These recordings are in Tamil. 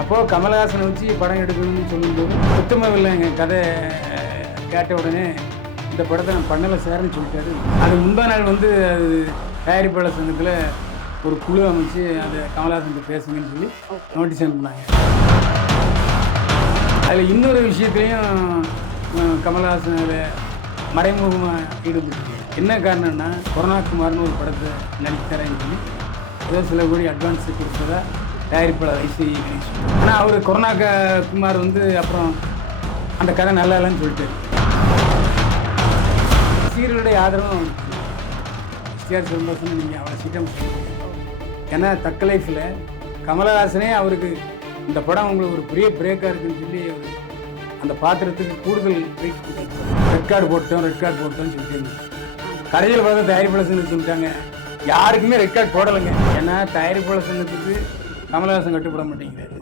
அப்போது கமலஹாசனை வச்சு படம் எடுக்கணும்னு சொல்லும்போது சுத்தமாக எங்கள் கதை கேட்ட உடனே இந்த படத்தை நான் பண்ணலை சார்னு சொல்லிட்டாரு. அது முந்தா நாள் வந்து அது தயாரிப்பாளர் சங்கத்தில் ஒரு குழு அமைச்சு அதை கமலஹாசன் பேசுங்கன்னு சொல்லி நோட்டீஸ் அனுப்புனாங்க. அதில் இன்னொரு விஷயத்துலையும் கமலஹாசன் அதில் மறைமுகமாக ஈடுபட்டு என்ன காரணம்னா கொரோனா குமார்னு ஒரு படத்தை நடிக்கிறேன்னு சொல்லி ஏதோ சில கோடி அட்வான்ஸ் கொடுத்ததா தயாரிப்பாளர் ஐசி கணேஷ். ஆனால் அவர் கொரோனா குமார் வந்து அப்புறம் அந்த கதை நல்லா இல்லைன்னு சொல்லிட்டு. சீர்களுடைய ஆதரவும் எஸ்டிஆர் சிலம்பரசன் நீங்கள் அவரை சீக்கிரம் சொல்லுங்க ஏன்னா தக்க லைஃப்பில் கமலஹாசனே அவருக்கு இந்த படம் உங்களுக்கு ஒரு பெரிய பிரேக்காக இருக்குன்னு சொல்லி அவர் அந்த பாத்திரத்துக்கு கூடுதல் ரெட் கார்டு போட்டோம் ரெட் கார்டு போட்டோம்னு சொல்லிட்டு. கடையில் பார்த்தா தயாரிப்பாளர் சங்கம் சொல்லிட்டாங்க. யாருக்குமே ரெட் கார்டு போடலைங்க. ஏன்னா தயாரிப்பாளர் சங்கத்துக்கு கமலஹாசன் கட்டுப்பட மாட்டேங்கிறாரு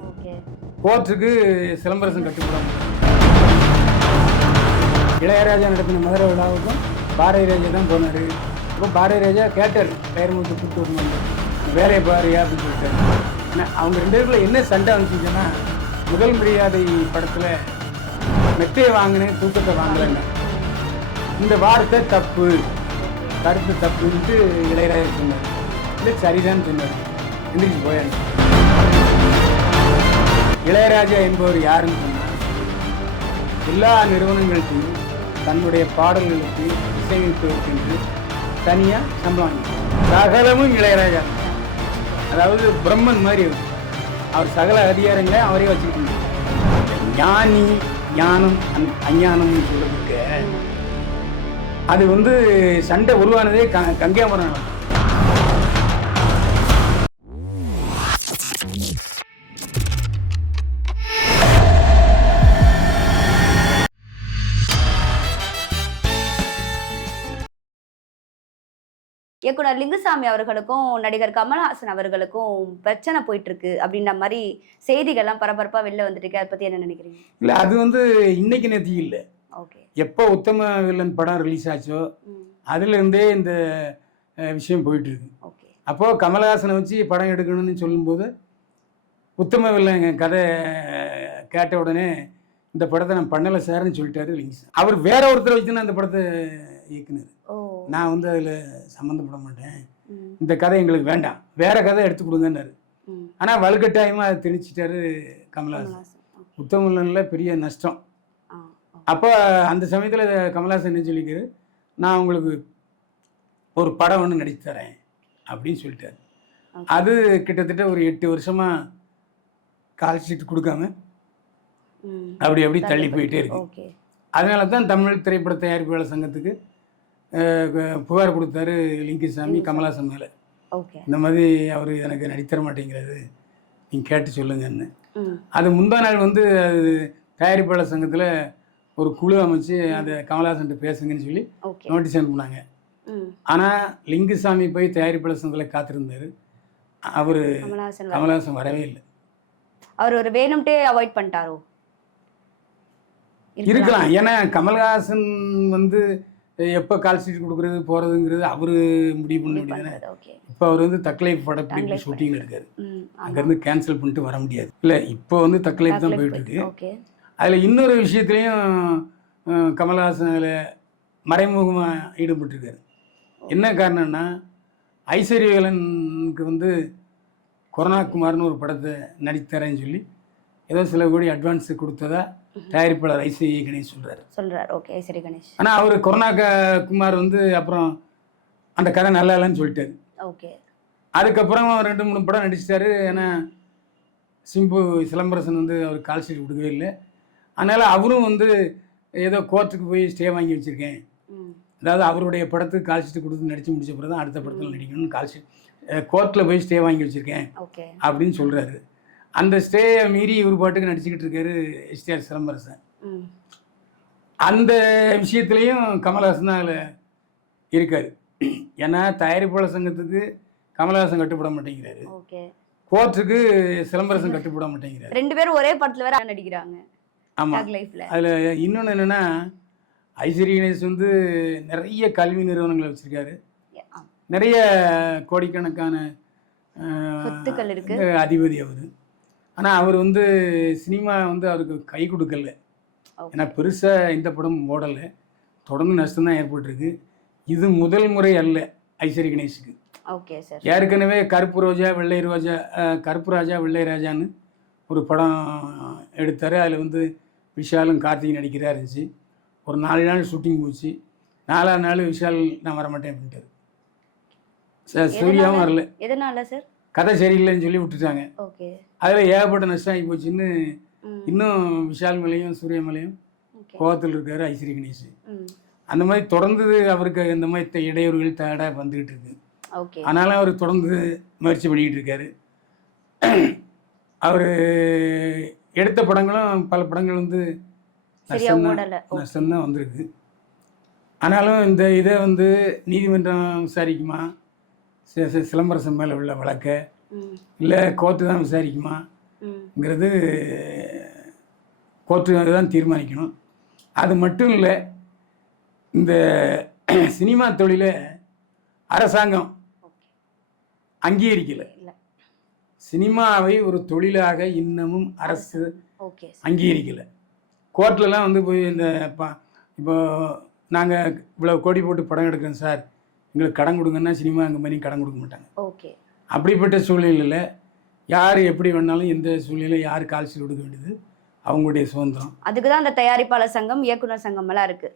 கோர்ட்டுக்கு சிலம்பரசன் கட்டுப்பட மாட்டேங்கிறாரு இளையராஜா நடத்தின மதுரை விழாவுக்கும் பாரதி ராஜா தான் போனார். இப்போ பாரதி ராஜா கேட்டார் கயிறுமுத்து கூப்பிட்டு வரணும் வேலையை பாருயா அப்படின்னு சொல்லிட்டாரு. அவங்க ரெண்டு பேருக்குள்ள என்ன சண்டை வந்துச்சுன்னா முதல் மரியாதை படத்தில் மெத்தையை வாங்கினேன் தூக்கத்தை வாங்கலைங்க. இந்த வார்த்தை தப்பு கருத்து தப்புன்ட்டு இளையராஜா சொன்னார். இல்லை சரிதான் சொன்னார். எந்திரிச்சு போயாச்சு. இளையராஜா என்பவர் யாருன்னு சொன்னால் எல்லா நிறுவனங்களுக்கும் தன்னுடைய பாடல்களுக்கு இசையமைப்பதற்கென்று தனியாக சம்பளம் சகலமும் இளையராஜா. அதாவது பிரம்மன் மாதிரி அவர். அவர் சகல அதிகாரங்களை அவரே வச்சுக்கிட்டு ஞானி ஞானம் அந் அஞ்ஞானம்னு சொல்றதுக்கு அது வந்து சண்டை உருவானதே க கங்கையாமரம் இயக்குனர் லிங்குசாமி அவர்களுக்கும் நடிகர் கமல்ஹாசன் அவர்களுக்கும் பிரச்சனை போயிட்டு இருக்கு அப்படின்ற மாதிரி செய்திகள்லாம் பரபரப்பா வெளில வந்துட்டு இருக்கு அதை பத்தி என்ன நினைக்கிறீங்க? இல்லை அது வந்து இன்னைக்கு நேத்தி இல்லை. ஓகே. எப்போ உத்தம வில்லன் படம் ரிலீஸ் ஆச்சோ அதுலேருந்தே இந்த விஷயம் போயிட்டு இருக்கு ஓகே. அப்போது கமலஹாசனை வச்சு படம் எடுக்கணும்னு சொல்லும்போது உத்தம வில்லன் கதை கேட்ட உடனே இந்த படத்தை நான் பண்ணலை சார்னு சொல்லிட்டாரு லிங்ஸ் அவர் வேற ஒருத்தரை வச்சு நான் அந்த படத்தை இயக்குனர். நான் வந்து அதில் சம்மந்தப்பட மாட்டேன். இந்த கதை எங்களுக்கு வேண்டாம். வேற கதை எடுத்து கொடுங்கன்னாரு. ம். ஆனால் வலுக்கட்டாயமாக அதை திணிச்சிட்டாரு கமலஹாசன். கமல்ஹாசன். ஓகே. உத்தம வில்லனில் பெரிய நஷ்டம். அப்போ அந்த சமயத்தில் கமலஹாசன் என்ன சொல்லிக்கிறாரு? நான் உங்களுக்கு ஒரு படம் ஒன்று நடித்து தரேன் அப்படின்னு சொல்லிட்டாரு. அது கிட்டத்தட்ட ஒரு எட்டு வருஷமாக கால் ஷீட் கொடுக்காம. அப்படி அப்படி தள்ளி போயிட்டே இருக்கு. அதனால தான் தமிழ் திரைப்பட தயாரிப்பாளர் சங்கத்துக்கு புகார் கொடுத்தாரு லிங்குசாமி கமலஹாசன் மேலே. இந்த மாதிரி அவர் எனக்கு நடித்தர மாட்டேங்கிறாரு. நீங்கள் கேட்டு சொல்லுங்கன்னு. அது முந்தா நாள் வந்து அது தயாரிப்பாளர் சங்கத்தில் ஒரு குழு அமைச்சு அதை கமலஹாசன்ட்டு பேசுங்கன்னு சொல்லி நோட்டீஸ் அனுப்புனாங்க. ஆனால் லிங்குசாமி போய் தயாரிப்பாளர் சங்கத்தில் காத்திருந்தார். அவர் கமல்ஹாசன் வர- கமலஹாசன் வரவே இல்லை. அவர் ஒரு வேணும்ட்டே அவாய்ட் பண்ணிட்டாரோ? இருக்கலாம். ஏன்னா கமல்ஹாசன் வந்து எப்போ கால் ஷீட் கொடுக்குறது போகிறதுங்கிறது அவர் முடிவு பண்ண முடியாது ஓகே இப்போ அவர் வந்து தக்லைஃப் படப்பிடிப்பு ஷூட்டிங்கில் இருக்காரு. அங்கேருந்து கேன்சல் பண்ணிட்டு வர முடியாது. இல்லை இப்போ வந்து தக்லைஃப் தான் போயிட்டு இருக்கு ஓகே அதில் இன்னொரு விஷயத்துலையும் கமல்ஹாசன் அதில் மறைமுகமாக ஈடுபட்டிருக்காரு. என்ன காரணம்னா ஐஸ்வர்யவேலனுக்கு வந்து கொரோனா குமார்னு ஒரு படத்தை நடித்தரேன்னு சொல்லி ஏதோ சில கோடி அட்வான்ஸ் கொடுத்ததா தயாரிப்பாளர் ஐஸ்வர்ய கணேஷ் சொல்கிறாரு சொல்றாரு. ஓகே சரி கணேஷ். ஆனால் அவர் கொரோனா குமார் வந்து அப்புறம் அந்த கதை நல்லா இல்லைன்னு சொல்லிட்டாரு. ஓகே. அதுக்கப்புறம் ரெண்டு மூணு படம் நடிச்சிட்டாரு. ஏன்னா சிம்பு சிலம்பரசன் வந்து அவர் கால் ஷீட் கொடுக்கவே இல்லை. அதனால் அவரும் வந்து ஏதோ கோர்ட்டுக்கு போய் ஸ்டே வாங்கி வச்சுருக்கேன். அதாவது அவருடைய படத்துக்கு கால் ஷீட் கொடுத்து நடித்து முடிச்ச பிறகு தான் அடுத்த படத்தில் நடிக்கணும்னு கால் ஷீட் கோர்ட்டில் போய் ஸ்டே வாங்கி வச்சுருக்கேன் அப்படின்னு சொல்கிறாரு அந்த ஸ்டேயை மீறி இவர் பாட்டுக்கு நடிச்சுக்கிட்டு இருக்காரு எஸ்டிஆர் சிலம்பரசன் அந்த விஷயத்துலேயும் கமல்ஹாசன் தான் அதில் இருக்கார். ஏன்னா தயாரிப்பாளர் சங்கத்துக்கு கமல்ஹாசன் கட்டுப்பட மாட்டேங்கிறாரு. கோர்ட்டுக்கு சிலம்பரசன் கட்டுப்பட மாட்டேங்கிறாரு. ரெண்டு பேரும் ஒரே படத்துல வேற நடிக்கிறாங்க. ஆமாம் அதில் இன்னொன்று என்னென்னா ஐஸ்வர்ய கணேஷ் வந்து நிறைய கல்வி நிறுவனங்களை வச்சுருக்காரு. நிறைய கோடிக்கணக்கான. அதிபதி அவர். ஆனால் அவர் வந்து சினிமா வந்து அவருக்கு கை கொடுக்கல. ஏன்னா பெருசாக இந்த படம் ஓடலை. தொடர்ந்து நஷ்டம் தான் ஏற்பட்டிருக்கு. இது முதல் முறை அல்ல ஐஸ்வரி கணேஷுக்கு. Okay sir. ஏற்கனவே கருப்பு ரோஜா வெள்ளை ரோஜா கருப்பு ராஜா வெள்ளை ராஜான்னு ஒரு படம் எடுத்தார். அதில் வந்து விஷாலும் கார்த்திகை நடிக்கிறா இருந்துச்சு. ஒரு நாலு நாள் ஷூட்டிங் போச்சு. நாலாம் நாள் விஷால் நான் வரமாட்டேன் அப்படின்ட்டார். ச- சூர்யாவும் வரல. எதனால சார்? கதை சரியில்லைன்னு சொல்லி விட்டுட்டாங்க. அதில் ஏகப்பட்ட நஷ்டம் ஆகி போச்சுன்னு இன்னும் விஷால் மேலேயும் சூர்யா மேலேயும் ஓகே. கோவத்தில் இருக்காரு ஐஸ்வரி கணேஷ். அந்த மாதிரி தொடர்ந்து அவருக்கு இந்த மாதிரி இடையூறுகள் தடை வந்துகிட்டு இருக்கு. ஆனாலும் அவர் தொடர்ந்து முயற்சி பண்ணிக்கிட்டு இருக்காரு. அவர் எடுத்த படங்களும் பல படங்கள் வந்து ஓ, நஷ்டம்தான் வந்திருக்கு. ஆனாலும் இந்த இதை வந்து நீதிமன்றம் விசாரிக்குமா? சிலம்பரசன் மேலே உள்ள வழக்க. இல்லை கோர்ட்டு தான் விசாரிக்குமா? ம். ங்கிறது கோர்ட்டு தான் தீர்மானிக்கணும். அது மட்டும் இல்லை இந்த சினிமா தொழிலை அரசாங்கம் அங்கீகரிக்கலை. சினிமாவை ஒரு தொழிலாக இன்னமும் அரசு அங்கீகரிக்கலை. கோர்ட்லலாம் வந்து போய் இந்த இப்போ நாங்கள் இவ்வளோ கோடி போட்டு படம் எடுக்கிறோம் சார். எங்களுக்கு கடன் கொடுங்கன்னா சினிமா அங்கே மாதிரி கடன் கொடுக்க மாட்டாங்க. ஓகே. அப்படிப்பட்ட சூழ்நிலையில் யார் எப்படி வேணாலும் எந்த சூழ்நிலையில் யார் கால்ஷீட் கொடுக்க வேண்டியது அவங்களுடைய சுதந்திரம். அதுக்கு தான் அந்த தயாரிப்பாளர் சங்கம் இயக்குனர் சங்கம் எல்லாம் இருக்கு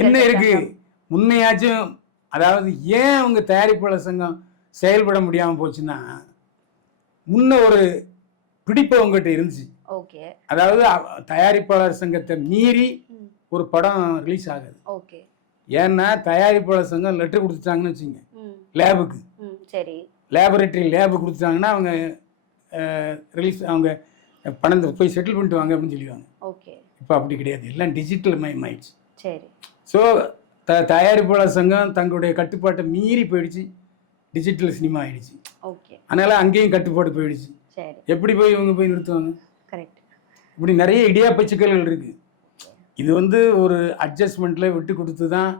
என்ன இருக்கு. முன்னையாச்சும் அதாவது ஏன் அவங்க தயாரிப்பாளர் சங்கம் செயல்பட முடியாமல் போச்சுன்னா முன்ன ஒரு பிடிப்பு அவங்ககிட்ட இருந்துச்சு. ஓகே. அதாவது தயாரிப்பாளர் சங்கத்தை மீறி ஒரு படம் ரிலீஸ் ஆகாது. ஓகே. ஏன்னா தயாரிப்பாளர் சங்கம் லெட்டர் கொடுத்துட்டாங்கன்னு வச்சுங்க லேபுக்கு சரி. லேபரேட்டரி லேபு கொடுத்துட்டாங்கன்னா அவங்க ரிலீஸ் அவங்க பணத்தை போய் செட்டில் பண்ணிட்டு வாங்க அப்படின்னு சொல்லிடுவாங்க. ஓகே. இப்போ அப்படி கிடையாது. எல்லாம் டிஜிட்டல் மயமாயிடுச்சு ஆயிடுச்சு. சரி. ஸோ த தயாரிப்பாளர் சங்கம் தங்களுடைய கட்டுப்பாட்டை மீறி போயிடுச்சு. டிஜிட்டல் சினிமா ஆயிடுச்சு. ஓகே. அதனால் அங்கேயும் கட்டுப்பாடு போயிடுச்சு. சரி. எப்படி போய் இவங்க போய் நிறுத்துவாங்க? கரெக்ட் இப்படி நிறைய இடியாப்ப சிக்கல்கள் இருக்குது இது வந்து ஒரு அட்ஜஸ்ட்மெண்ட்டில் விட்டு கொடுத்து தான்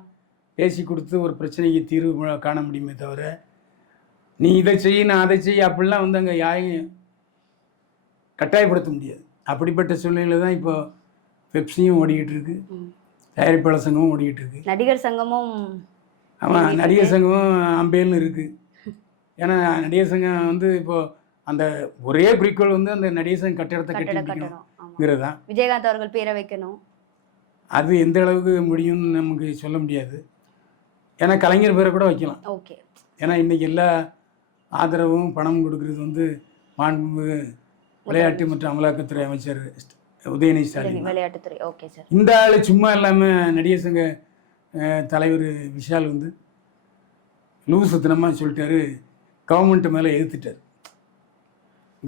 பேசி கொடுத்து ஒரு பிரச்சனைக்கு தீர்வு காண முடியுமே தவிர நீ இதை செய் நான் அதை செய் அப்படிலாம் வந்து அங்கே யாரையும் கட்டாயப்படுத்த முடியாது. அப்படிப்பட்ட சூழ்நிலையில் தான் இப்போ பெப்சியும் ஓடிக்கிட்டு இருக்கு. தயாரிப்பாளர் சங்கமும் ஓடிக்கிட்டு இருக்கு. நடிகர் சங்கமும் ஆமாம். நடிகர் சங்கமும் அம்பேல்னு இருக்குது ஏன்னா நடிகர் சங்கம் வந்து இப்போ அந்த ஒரே குறிக்கோள் வந்து அந்த நடிகர் சங்கம் கட்டிடத்தை கட்டி தான் விஜயகாந்த் அவர்கள் பேரை வைக்கணும். அது எந்த அளவுக்கு முடியும்னு நமக்கு சொல்ல முடியாது. ஏன்னா கலைஞர் பேரை கூட வைக்கலாம். ஓகே. ஏன்னா இன்றைக்கி எல்லா ஆதரவும் பணம் கொடுக்கறது வந்து மாண்பு விளையாட்டு மற்றும் அமலாக்கத்துறை அமைச்சர் உதயநிதி ஸ்டாலின். விளையாட்டுத்துறை. Okay sir. இந்த ஆள் சும்மா இல்லாமல் நடிகர் சங்க தலைவர் விஷால் வந்து லூசுத்தனமாக சொல்லிட்டாரு. கவர்மெண்ட்டு மேலே எதிர்த்துட்டார்.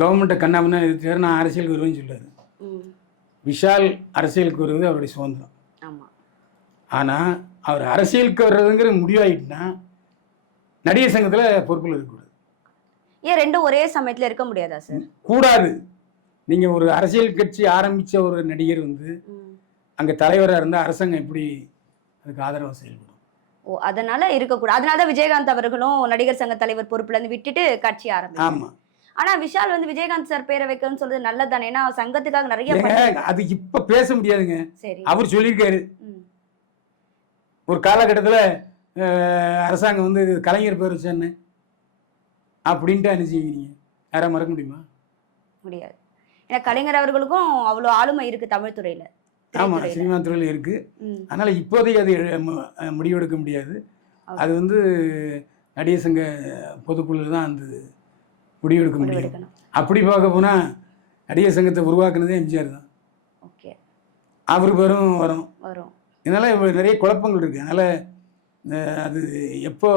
கவர்மெண்ட்டை கண்ணாமண்ணா எதிர்த்தாரு நான் அரசியலுக்கு வருவேன்னு சொல்லிட்டாரு. விஷால் அரசியலுக்கு வருவது அவருடைய சுதந்திரம். ஆனால் அவர் அரசியலுக்கு வர்றதுங்கிற முடிவாயிட்டுனா நடிகர் சங்கத்தில் பொறுப்பில் இருக்கக்கூடாது. ஏன் ரெண்டும் ஒரே சமயத்துல இருக்க முடியாதா சார் கூடாது. நீங்கள் ஒரு அரசியல் கட்சி ஆரம்பித்த ஒரு நடிகர் வந்து அங்கே தலைவராக இருந்தால் அரசாங்கம் எப்படி அதுக்கு ஆதரவாக செயல்படும்? ஓ அதனால இருக்கக்கூடாது. அதனால தான் விஜயகாந்த் அவர்களும் நடிகர் சங்க தலைவர் பொறுப்புல இருந்து விட்டுட்டு கட்சி ஆரம்பிச்சாங்க. ஆமாம் ஆனா விஷால் வந்து விஜயகாந்த் சார் பேரை வைக்கணும்னு சொல்றது நல்லதானே ஏன்னா அவர் சங்கத்துக்காக நிறைய அது இப்போ பேச முடியாதுங்க. அவர் சொல்லியிருக்காரு. ஒரு காலகட்டத்தில் அரசாங்கம் வந்து கலைஞர் பேர் வச்சேன்னு அப்படின்ட்டு செய்வீங்க யாராவது மறக்க முடியுமா? முடியாது. ஏன்னா கலைஞர் அவர்களுக்கும் அவ்வளோ ஆளுமை இருக்கு தமிழ் துறையில. ஆமாம். சினிமா துறையில் இருக்குது அதனால் இப்போதைக்கு அது முடிவெடுக்க முடியாது. அது வந்து நடிகர் சங்க பொதுக்குழு தான் அந்த முடிவெடுக்க முடியும். அப்படி பார்க்க போனால் நடிகர் சங்கத்தை உருவாக்குனதே எம்ஜிஆர் தான். ஓகே. அவர் பேரும் வரும். வரும். இதனால் இப்போ நிறைய குழப்பங்கள் இருக்குது அதனால் அது எப்போ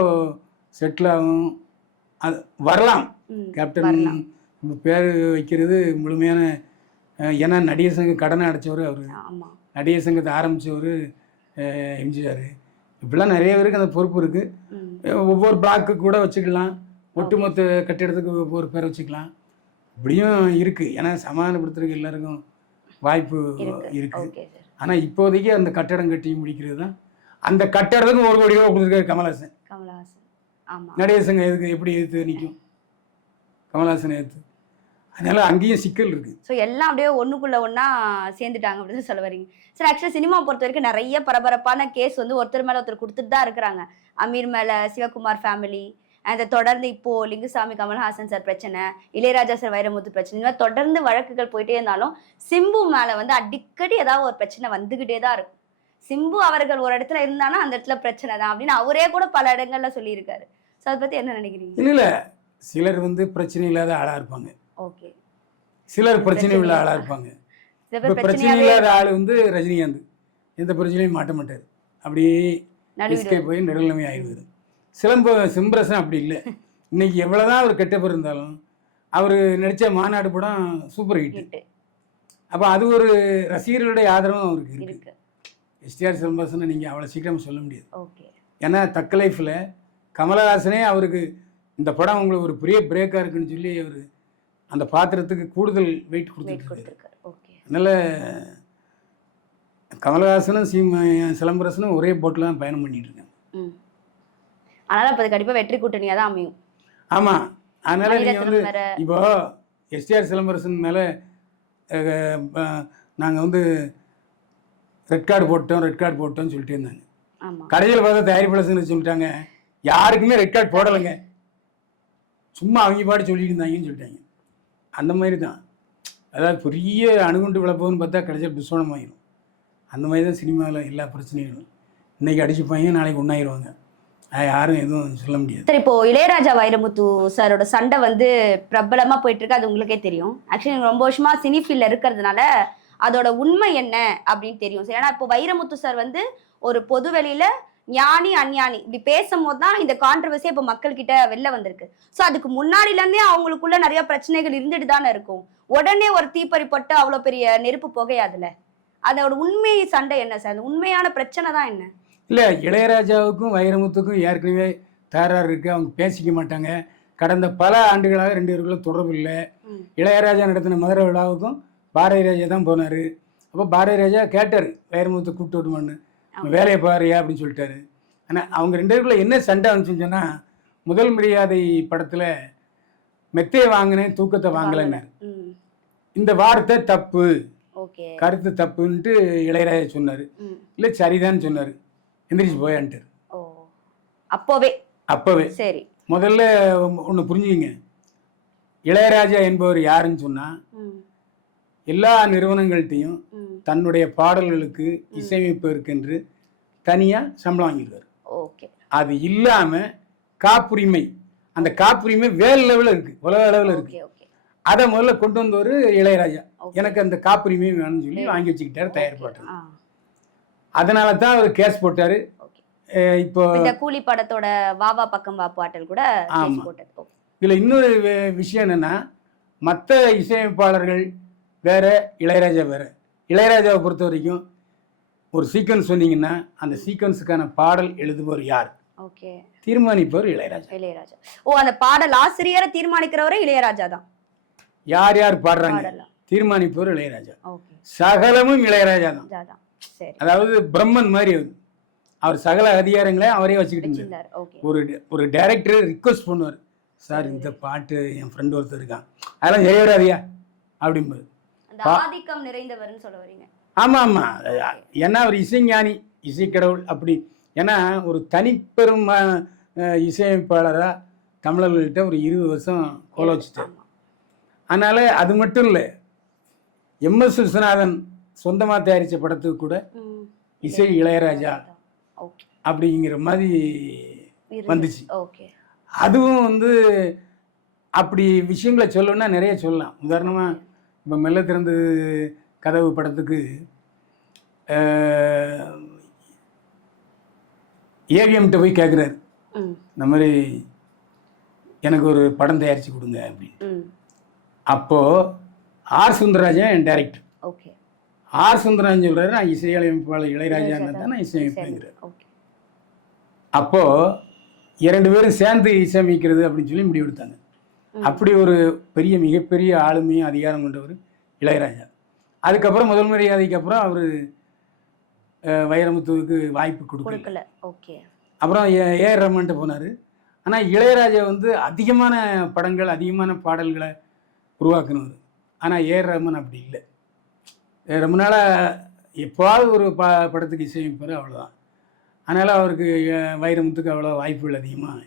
செட்டில் ஆகும் அது வரலாம். கேப்டன். நம்ம பேர் வைக்கிறது முழுமையான ஏன்னா நடிகர் சங்க கடனை அடைச்சவர் அவர். நடிகர் சங்கத்தை ஆரம்பித்தவர் எம்ஜிஆர். இப்படிலாம் நிறைய பேருக்கு அந்த பொறுப்பு இருக்குது ஒவ்வொரு பிளாக்கு கூட வச்சுக்கலாம். ஒட்டுமொத்த கட்டிடத்துக்கு ஒவ்வொரு பேர் வச்சுக்கலாம். இப்படியும் இருக்குது ஏன்னா சமாதானப்படுத்துறதுக்கு எல்லாருக்கும் வாய்ப்பு இருக்கு. இருக்குது ஆனால் இப்போதைக்கு அந்த கட்டடம் கட்டி முடிக்கிறது தான். அந்த கட்டடத்துக்கு ஒரு கோடி ரூபா கொடுத்துருக்காரு கமல்ஹாசன். கமலஹாசன். சங்கம் எதுக்கு எப்படி எதிர்த்து நிற்கும் கமல்ஹாசன் எதிர்த்து. அதனால அங்கேயும் சிக்கல் இருக்குது ஸோ எல்லாம் அப்படியே ஒண்ணுக்குள்ள ஒண்ணா சேர்ந்துட்டாங்க அப்படின்னு சொல்ல வரீங்க. சார் ஆக்சுவலாக சினிமா பொறுத்த வரைக்கும் நிறைய பரபரப்பான கேஸ் வந்து ஒருத்தர் மேல ஒருத்தர் கொடுத்துட்டு தான் இருக்கிறாங்க. அமீர் மேல சிவகுமார் ஃபேமிலி அதை தொடர்ந்து இப்போ லிங்குசாமி கமல்ஹாசன் சார் பிரச்சனை இளையராஜா சார் வைரமுத்து பிரச்சனை இந்த மாதிரி தொடர்ந்து வழக்குகள் போயிட்டே இருந்தாலும் சிம்பு மேல வந்து அடிக்கடி ஏதாவது ஒரு பிரச்சனை வந்துகிட்டே தான் இருக்கும். சிம்பு அவர்கள் ஒரு இடத்துல இருந்தானா அந்த இடத்துல பிரச்சனை தான் அப்படின்னு அவரே கூட பல இடங்கள்ல சொல்லியிருக்காரு. ஸோ அதை பத்தி என்ன நினைக்கிறீங்க? இல்லை சிலர் வந்து பிரச்சனை இல்லாத ஆளாக இருப்பாங்க. ஓகே. சிலர் பிரச்சனை உள்ள ஆளாக இருப்பாங்க. பிரச்சனை இல்லாத ஆள் வந்து ரஜினிகாந்த். எந்த பிரச்சனையும் மாட்ட மாட்டார். எஸ்கே போய் நடுநிலைமை ஆயிடுவார் சிலம்ப சிம்பிரசன் அப்படி இல்லை. இன்னைக்கு எவ்வளோதான் அவர் கெட்ட பேர் இருந்தாலும் அவர் நடித்த மாநாடு படம் சூப்பர் ஹிட் அப்போ அது ஒரு ரசிகர்களுடைய ஆதரவும் அவருக்கு இருக்கு. எஸ்டிஆர் சிலம்பரசனை நீங்கள் அவ்வளோ சீக்கிரம் சொல்ல முடியாது. ஓகே. ஏன்னா தக்க லைஃப்பில் கமலஹாசனே அவருக்கு இந்த படம் உங்களுக்கு ஒரு பெரிய பிரேக்காக இருக்குன்னு சொல்லி அவர் அந்த பாத்திரத்துக்கு கூடுதல் வெயிட் கொடுத்துருக்காரு. ஓகே. அதனால் கமலஹாசனும் சீம சிலம்பரசனும் ஒரே போட்டில் தான் பயணம் பண்ணிட்டு இருக்காங்க. அதனால அப்ப அது கண்டிப்பா வெற்றி கூட்டணியா தான் அமையும். ஆமாம் அதனால் நீங்கள் வந்து இப்போ எஸ்டிஆர் சிலம்பரசன் மேலே நாங்கள் வந்து ரெட் கார்டு போட்டோம் ரெட் கார்டு போட்டோம்னு சொல்லிட்டு இருந்தாங்க. ஆமா. கடைசியில் பார்த்தா தயாரிப்பாளர் சொல்லிட்டாங்க. யாருக்குமே ரெட் கார்டு போடலைங்க. சும்மா அவங்க பாட்டு சொல்லிட்டு இருந்தாங்கன்னு சொல்லிட்டாங்க. அந்த மாதிரி தான். அதாவது பெரிய அணுகுண்டு விளப்போன்னு பார்த்தா கடைசியில் புஸ்வனம் ஆயிரும் அந்த மாதிரி தான் சினிமாவில் எல்லா பிரச்சனைகளும். இன்றைக்கி அடிச்சுப்பாங்க நாளைக்கு ஒன்றாயிருவாங்க யாரும் எதுவும் சொல்ல முடியாது. சரி இப்போ இளையராஜா வைரமுத்து சாரோட சண்டை வந்து பிரபலமா போயிட்டு இருக்கு அது உங்களுக்கே தெரியும். ஆக்சுவலி ரொம்ப வருஷமா சினி ஃபீல்ட்ல இருக்கிறதுனால அதோட உண்மை என்ன அப்படின்னு தெரியும். சரி ஏன்னா இப்போ வைரமுத்து சார் வந்து ஒரு பொது வெளியில ஞானி அஞ்ஞானி இப்படி பேசும்போது தான் இந்த கான்ட்ரவர்சி இப்போ மக்கள்கிட்ட வெளில வந்திருக்கு. ஸோ அதுக்கு முன்னாடிலேருந்தே அவங்களுக்குள்ள நிறைய பிரச்சனைகள் இருந்துட்டு தானே இருக்கும். உடனே ஒரு தீப்பறி பட்டு அவ்வளோ பெரிய நெருப்பு புகையாதுல. அதோட உண்மை சண்டை என்ன சார்? அந்த உண்மையான பிரச்சனை தான் என்ன? இல்லை இளையராஜாவுக்கும் வைரமுத்துக்கும் ஏற்கனவே தகராறு இருக்குது அவங்க பேசிக்க மாட்டாங்க. கடந்த பல ஆண்டுகளாக ரெண்டு பேருக்குள்ள தொடர்பு இல்லை. இளையராஜா நடத்தின மதுரை விழாவுக்கும் பாரதி ராஜா தான் போனார். அப்போ பாரதி ராஜா கேட்டார் வைரமுத்து கூப்பிட்டு விட்டுமான்னு ஆமா. வேலையை பாருயா? அப்படின்னு சொல்லிட்டாரு. ஆனால் அவங்க ரெண்டு பேருக்குள்ள என்ன சண்டை வந்துச்சுன்னு சொன்னால் முதல் மரியாதை படத்தில் மெத்தையை வாங்கினேன் தூக்கத்தை வாங்கலைன்னாரு. ம். இந்த வார்த்தை தப்பு. கருத்து தப்புன்ட்டு இளையராஜா சொன்னார். இல்லை சரிதான்னு சொன்னார். எந்திரிச்சு போயான்ட்டார் ஓ அப்போவே? அப்போவே. சரி. முதல்ல ஒன்று புரிஞ்சுக்கிங்க. இளையராஜா என்பவர் யாருன்னு சொன்னால் எல்லா நிறுவனங்கள்கிட்டையும் ம். தன்னுடைய பாடல்களுக்கு இசையமைப்பதற்கென்று தனியாக சம்பளம் வாங்கிடுவார் ஓகே. அது இல்லாமல் காப்புரிமை அந்த காப்புரிமை வேல் லெவலில் இருக்குது உலக அளவில் இருக்குது அதை முதல்ல கொண்டு வந்தவர் இளையராஜா. எனக்கு அந்த காப்புரிமை வேணும்னு சொல்லி வாங்கி வச்சுக்கிட்டாரு தயாரிப்பாட்டு ஆ. அதனால தான் அவர் கேஸ் போட்டார். இப்போ இந்த கூலி படத்தோட வாவா பக்கம் வா பாட்டல் கூட. போட்டது. இதில் இன்னொரு விஷயம் என்னென்னா மற்ற இசையமைப்பாளர்கள் வேற இளையராஜா வேற. இளையராஜாவை பொறுத்த வரைக்கும் ஒரு சீக்வன்ஸ் சொன்னீங்கன்னா அந்த சீக்வன்ஸுக்கான பாடல் எழுதுபவர் யார்? ஓகே. தீர்மானிப்பவர் இளையராஜா. இளையராஜா. ஓ அந்த பாடல் ஆசிரியரை தீர்மானிக்கிறவரே இளையராஜா தான். யார் யார் பாடுறாங்க? தீர்மானிப்பவர் இளையராஜா. சகலமும் இளையராஜா தான். அதாவது பிரம்மன் மாதிரி அவர் சகல அதிகாரங்களையும் அவரே வச்சுக்கிட்டு இருந்தார். ஒரு ஒரு டைரக்டர் ரிக்வஸ்ட் பண்ணுவார். சார் இந்த பாட்டு என் ஃப்ரெண்டு ஒருத்தர் இருக்கான். அதெல்லாம் ஜெயவராதியா அப்படிம்பாரு. அந்த ஆதிக்கம் நிறைந்தவர்னு சொல்ல வரீங்க. ஆமாம் ஆமாம் ஏன்னா அவர் இசைஞானி இசைக்கடவுள் அப்படி. ஏன்னா ஒரு தனிப்பெரும் இசையமைப்பாளராக தமிழர்கள்கிட்ட ஒரு இருபது வருஷம் கோல வச்சுட்டார். அதனால் அது மட்டும் இல்லை. எம்எஸ் விஸ்வநாதன் சொந்தமாக தயாரித்த படத்துக்கு கூட இசை இளையராஜா அப்படிங்கிற மாதிரி வந்துச்சு. அதுவும் வந்து அப்படி விஷயங்களை சொல்லணும்னா நிறைய சொல்லலாம். உதாரணமாக இப்போ மெல்ல திறந்து கதவு படத்துக்கு ஏவிஎம்கிட்ட போய் கேட்குறாரு இந்த மாதிரி எனக்கு ஒரு படம் தயாரித்து கொடுங்க அப்படின்னு. அப்போது ஆர் சுந்தரராஜன் என் டைரக்டர் ஆர் சுந்தரராஜன் சொல்கிறாரு நான் இசையமைப்பாளர் இளையராஜா தான் நான் இசையமைப்பேங்கிறார். ஓகே. அப்போது இரண்டு பேரும் சேர்ந்து இசையமைக்கிறது அப்படின்னு சொல்லி முடிவெடுத்தாங்க. அப்படி ஒரு பெரிய மிகப்பெரிய ஆளுமையும் அதிகாரம் கொண்டவர் இளையராஜா. அதுக்கப்புறம் முதல் மரியாதைக்கு அப்புறம் அவர் வைரமுத்துவுக்கு வாய்ப்பு கொடுக்கல. ஓகே. அப்புறம் ஏ ஏஆர் ரஹ்மான்ட்ட போனார். ஆனால் இளையராஜா வந்து அதிகமான படங்கள் அதிகமான பாடல்களை உருவாக்குனவர். ஆனால் ஏ ரமன் அப்படி இல்லை. ஏ ரமனால எப்போவாவது ஒரு ப படத்துக்கு இசையமைப்பார் அவ்வளோதான் அதனால் அவருக்கு வைரமுத்துக்கு அவ்வளோ வாய்ப்புகள் அதிகமாக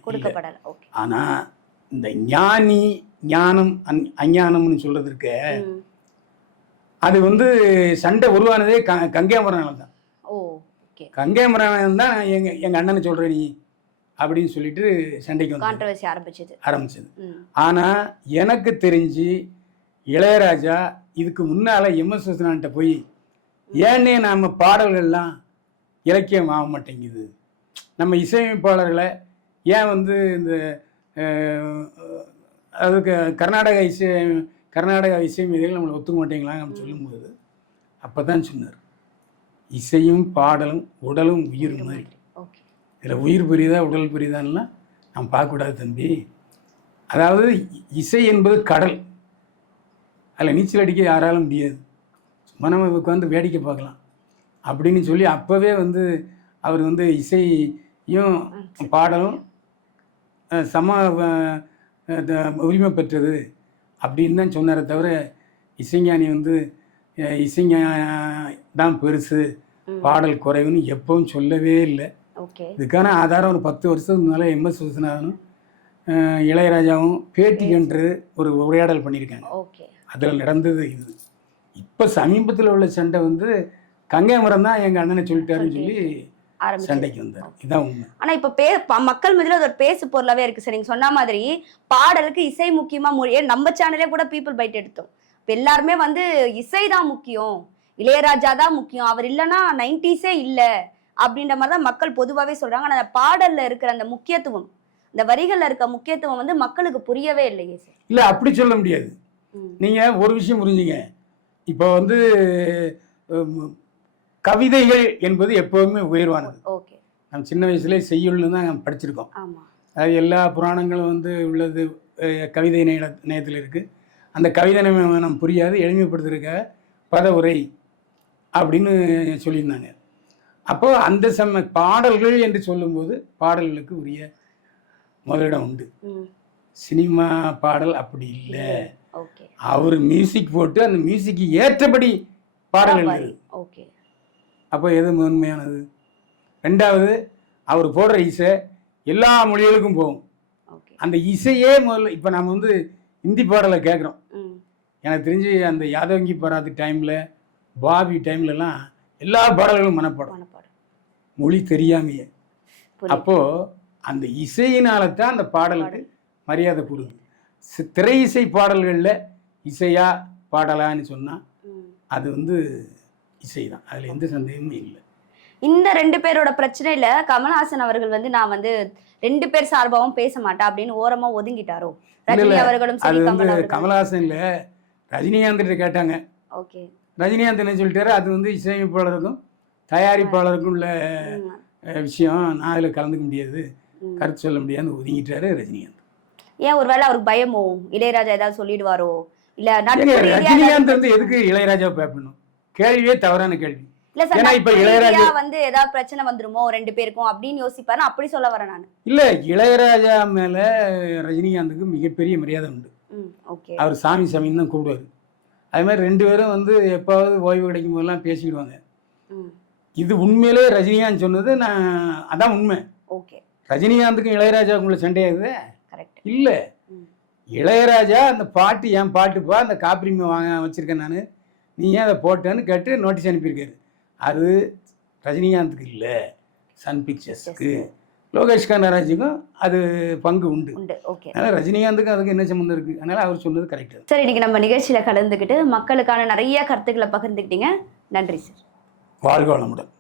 ஆனால் இந்த ஞானி ஞானம் அஞ் அஞ்ஞானம்னு சொல்கிறதுக்கு ம். அது வந்து சண்டை உருவானதே க கங்கைமரனால தான். கங்கைமரன் தான் எங்கள் எங்கள் அண்ணனை சொல்கிற நீ அப்படின்னு சொல்லிட்டு சண்டைக்கு ஆரம்பிச்சது. ஆரம்பிச்சது. ஆனால் எனக்கு தெரிஞ்சு இளையராஜா இதுக்கு முன்னால் எம்எஸ் விஸ்வநான்ட்ட போய் ஏன்னே நம்ம பாடல்கள்லாம் இலக்கியம் ஆக மாட்டேங்குது. நம்ம இசையமைப்பாளர்களை ஏன் வந்து இந்த அதுக்கு கர்நாடக இசை கர்நாடக இசை மீதுகள் நம்மளை ஒத்துக்க மாட்டேங்களாங்க அப்படின்னு சொல்லும்போது அப்போ தான் சொன்னார் இசையும் பாடலும் உடலும் உயிர் மாதிரி. இதில் உயிர் புரியுதா உடல் புரியுதான்லாம் நாம் பார்க்கக்கூடாது தம்பி. அதாவது இசை என்பது கடல். அதில் நீச்சல் அடிக்க யாராலும் முடியாது. சும்மா நம்ம உட்காந்து வேடிக்கை பார்க்கலாம். அப்படின்னு சொல்லி அப்போவே வந்து அவர் வந்து இசையும் பாடலும் சம உரிமை பெற்றது அப்படின்னு தான் சொன்னாரே தவிர இசைஞானி வந்து இசைஞா தான் பெருசு. பாடல் குறைவுன்னு எப்பவும் சொல்லவே இல்லை. ஓகே. இதுக்கான ஆதாரம் ஒரு பத்து வருஷத்துக்கு முன்னால் எம்எஸ் விஸ்வநாதனும் இளையராஜாவும் பேட்டி கன்று ஒரு உரையாடல் பண்ணியிருக்காங்க. ஓகே. அதில் நடந்தது இது. இப்போ சமீபத்தில் உள்ள சண்டை வந்து கங்கை மரம் தான் எங்கள் அண்ணனை சொல்லிட்டாருன்னு சொல்லி சண்டைக்கு வந்தார். இதான் உண்மை. ஆனா இப்ப பே மக்கள் மத்தியில அது ஒரு பேசு பொருளாவே இருக்கு. சார் நீங்க சொன்ன மாதிரி பாடலுக்கு இசை முக்கியமா மொழியே நம்ம சேனலே கூட பீப்புள் பைட் எடுத்தோம். இப்ப எல்லாருமே வந்து இசை தான் முக்கியம். இளையராஜா தான் முக்கியம். அவர் இல்லைன்னா நைன்டிஸே இல்ல அப்படின்ற மாதிரி தான் மக்கள் பொதுவாவே சொல்றாங்க. ஆனா அந்த பாடல்ல இருக்கிற அந்த முக்கியத்துவம் இந்த வரிகள்ல இருக்க முக்கியத்துவம் வந்து மக்களுக்கு புரியவே இல்லையே சார். இல்லை அப்படி சொல்ல முடியாது. நீங்கள் ஒரு விஷயம் புரிஞ்சுங்க. இப்போ வந்து கவிதைகள் என்பது எப்போவுமே உயர்வானது. நம்ம சின்ன வயசுலேயே செய்யுள்னு தான் படிச்சிருக்கோம். அது எல்லா புராணங்களும் வந்து உள்ளது கவிதை நேய நேயத்தில் இருக்குது அந்த கவிதை நம்ம புரியாது எளிமைப்படுத்திருக்க பத உரை அப்படின்னு சொல்லியிருந்தாங்க. அப்போது அந்த சம பாடல்கள் என்று சொல்லும்போது பாடல்களுக்கு உரிய முதலிடம் உண்டு. சினிமா பாடல் அப்படி இல்லை. அவர் மியூசிக் போட்டு அந்த மியூசிக்கு ஏற்றபடி பாடல். ஓகே அப்போ எது முதன்மையானது? ரெண்டாவது அவர் போடுற இசை எல்லா மொழிகளுக்கும் போகும். அந்த இசையே முதல்ல இப்போ நம்ம வந்து ஹிந்தி பாடலை கேட்குறோம். எனக்கு தெரிஞ்சு அந்த யாதவங்கி பராத்து டைமில் பாபி டைம்லலாம் எல்லா பாடல்களும் மனப்பாடம். மொழி தெரியாமையே. அப்போது அந்த இசையினால தான் அந்த பாடலுக்கு மரியாதை கொடுக்குது சி- திரை இசை பாடல்களில் இசையா பாடலான்னு சொன்னால் அது வந்து இசை தான் அதில் எந்த சந்தேகமும் இல்லை. இந்த ரெண்டு பேரோட பிரச்சனையில கமல்ஹாசன் அவர்கள் வந்து நான் வந்து ரெண்டு பேர் சார்பாகவும் பேச மாட்டேன் அப்படின்னு ஓரமா ஒதுங்கிட்டாரோ? ரஜினி. அவர்களும் அது வந்து கமலஹாசன்ல ரஜினிகாந்த் கேட்டாங்க. ஓகே. ரஜினிகாந்த் என்ன சொல்லிட்டாரு? அது வந்து இசையமைப்பாளருக்கும் தயாரிப்பாளருக்கும் உள்ள விஷயம். நான் அதில் கலந்துக்க முடியாது. கருத்து சொல்ல முடியாதுன்னு ஒதுங்கிட்டாரு ரஜினிகாந்த். ஏன் ஒருவேளை அவருக்கு பயமோ? இளையராஜா ஏதாவது சொல்லிடுவாரோ? இல்ல ஏங்க, நட்பு ரீதியா ரஜினிகாந்த் வந்து எதுக்கு இளையராஜா பேப்பணும் கேள்வியே தவறான கேள்வி. இல்ல சார் ஏன்னா இப்ப நட்பு இளையராஜா- ரீதியா வந்து ஏதாவது பிரச்சனை வந்துருமோ? ரெண்டு பேருக்கும் அப்படின்னு யோசிப்பாரு. அப்படி சொல்ல வரேன் நான். இல்லை இளையராஜா மேலே ரஜினிகாந்துக்கு மிகப்பெரிய மரியாதை உண்டு. ம் ஓகே. அவர் சாமி சாமின்னு தான் கூப்பிடுவார். அது மாதிரி ரெண்டு பேரும் வந்து எப்பாவது ஓய்வு கிடைக்கும் போதெல்லாம் பேசிக்கிடுவாங்க. ம். இது உண்மையிலே ரஜினிகாந்த் சொன்னது நான் அதான் உண்மை. ஓகே. ரஜினிகாந்துக்கும் இளையராஜாவுக்கும் உள்ள சண்டையாகுது இல்லை. இளையராஜா அந்த பாட்டு என் பாட்டுப்பா அந்த காப்பிரிமை வாங்க வச்சுருக்கேன் நான். நீ ஏன் அதை போட்டேன்னு கேட்டு நோட்டீஸ் அனுப்பியிருக்காரு. அது ரஜினிகாந்துக்கு இல்லை. சன் பிக்சர்ஸ்க்கு. லோகேஷ் கனராஜுக்கும் அது பங்கு உண்டு. அதனால் ரஜினிகாந்துக்கும் அதுக்கு என்ன சம்மந்தம் இருக்குது அதனால் அவர் சொன்னது கரெக்டு சார் இன்னைக்கு நம்ம நிகழ்ச்சியில கலந்துக்கிட்டு மக்களுக்கான நிறைய கருத்துக்களை பகிர்ந்துக்கிட்டீங்க. நன்றி சார் வாழ்க வளமுடன்.